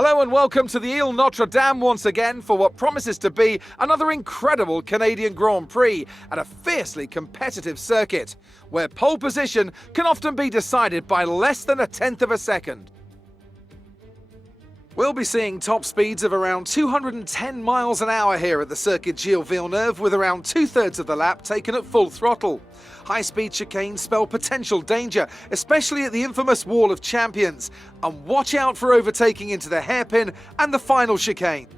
Hello and welcome to the Ile Notre Dame once again for what promises to be another incredible Canadian Grand Prix at a fiercely competitive circuit, where pole position can often be decided by less than 1/10 of a second. We'll be seeing top speeds of around 210 miles an hour here at the Circuit Gilles Villeneuve, with around 2/3 of the lap taken at full throttle. High-speed chicanes spell potential danger, especially at the infamous Wall of Champions. And watch out for overtaking into the hairpin and the final chicane.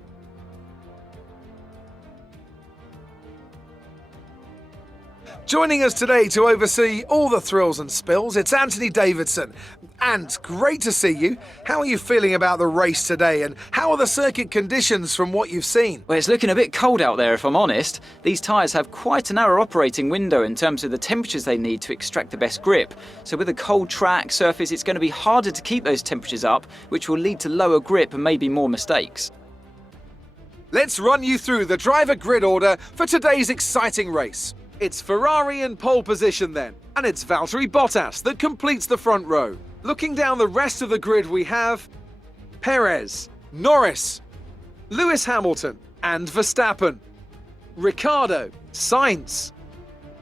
Joining us today to oversee all the thrills and spills, it's Anthony Davidson. And great to see you. How are you feeling about the race today, and how are the circuit conditions from what you've seen? Well, it's looking a bit cold out there, if I'm honest. These tyres have quite a narrow operating window in terms of the temperatures they need to extract the best grip. So with a cold track surface, it's going to be harder to keep those temperatures up, which will lead to lower grip and maybe more mistakes. Let's run you through the driver grid order for today's exciting race. It's Ferrari in pole position then, and it's Valtteri Bottas that completes the front row. Looking down the rest of the grid, we have Perez, Norris, Lewis Hamilton and Verstappen, Ricciardo, Sainz,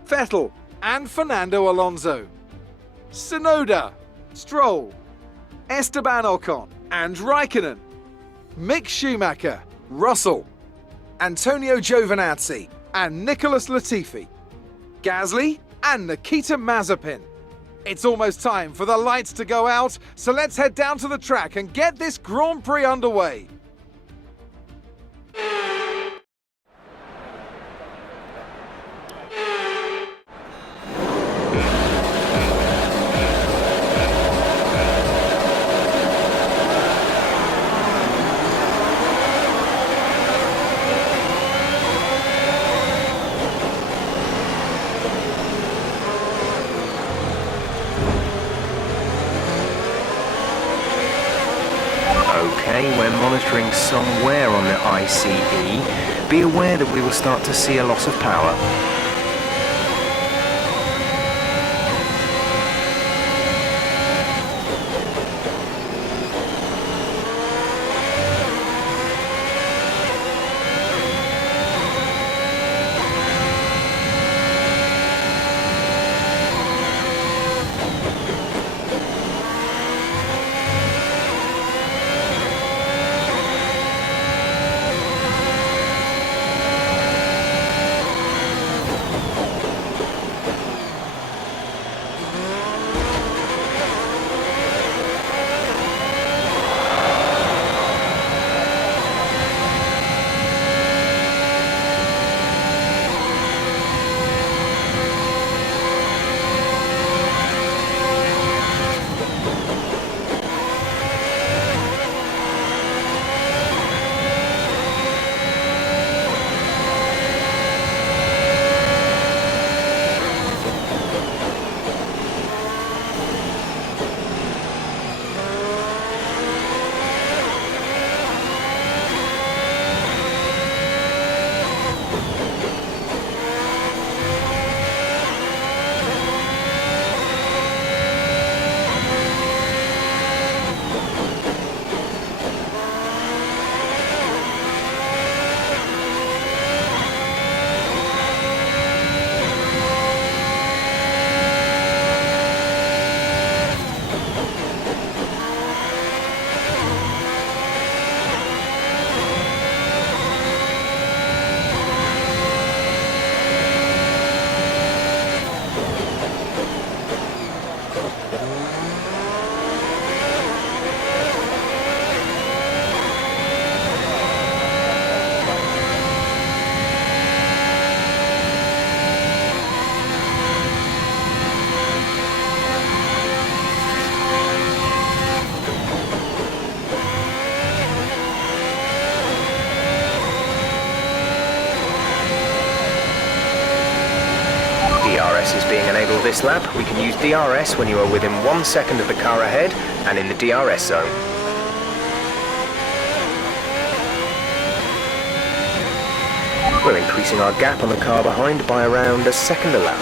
Vettel and Fernando Alonso, Tsunoda, Stroll, Esteban Ocon and Raikkonen, Mick Schumacher, Russell, Antonio Giovinazzi and Nicholas Latifi, Gasly and Nikita Mazepin. It's almost time for the lights to go out, so let's head down to the track and get this Grand Prix underway. Okay, we're monitoring somewhere on the ICE. Be aware that we will start to see a loss of power. DRS is being enabled this lap. We can use DRS when you are within 1 second of the car ahead and in the DRS zone. We're increasing our gap on the car behind by around a second a lap.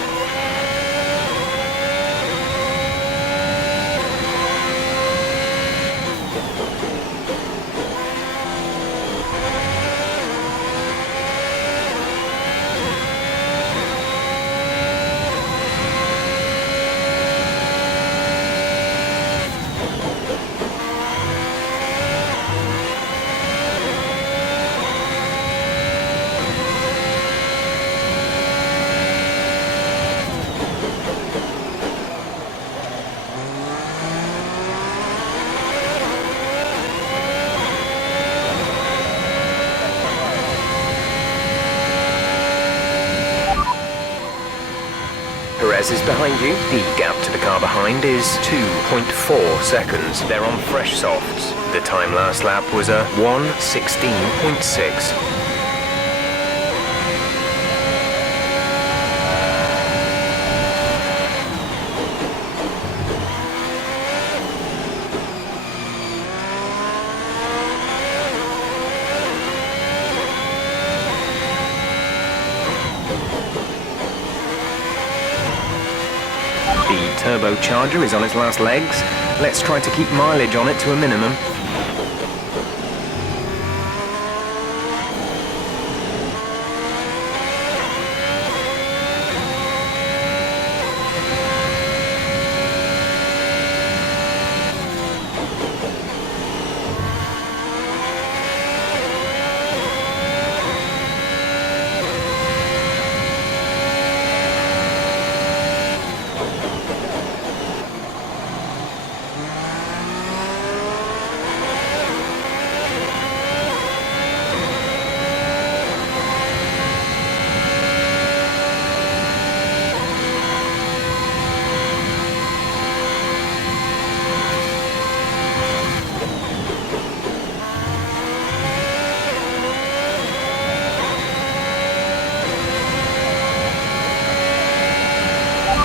is behind you. The gap to the car behind is 2.4 seconds. They're on fresh softs. The time last lap was a 1:16.6. The turbocharger is on its last legs. Let's try to keep mileage on it to a minimum.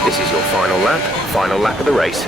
This is your final lap of the race.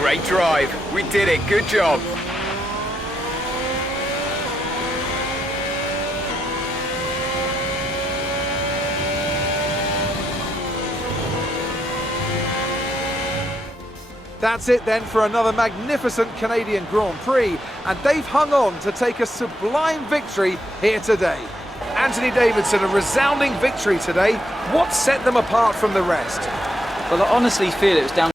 Great drive. We did it. Good job. That's it then for another magnificent Canadian Grand Prix, and they've hung on to take a sublime victory here today. Anthony Davidson, a resounding victory today. What set them apart from the rest? Well, I honestly feel it was down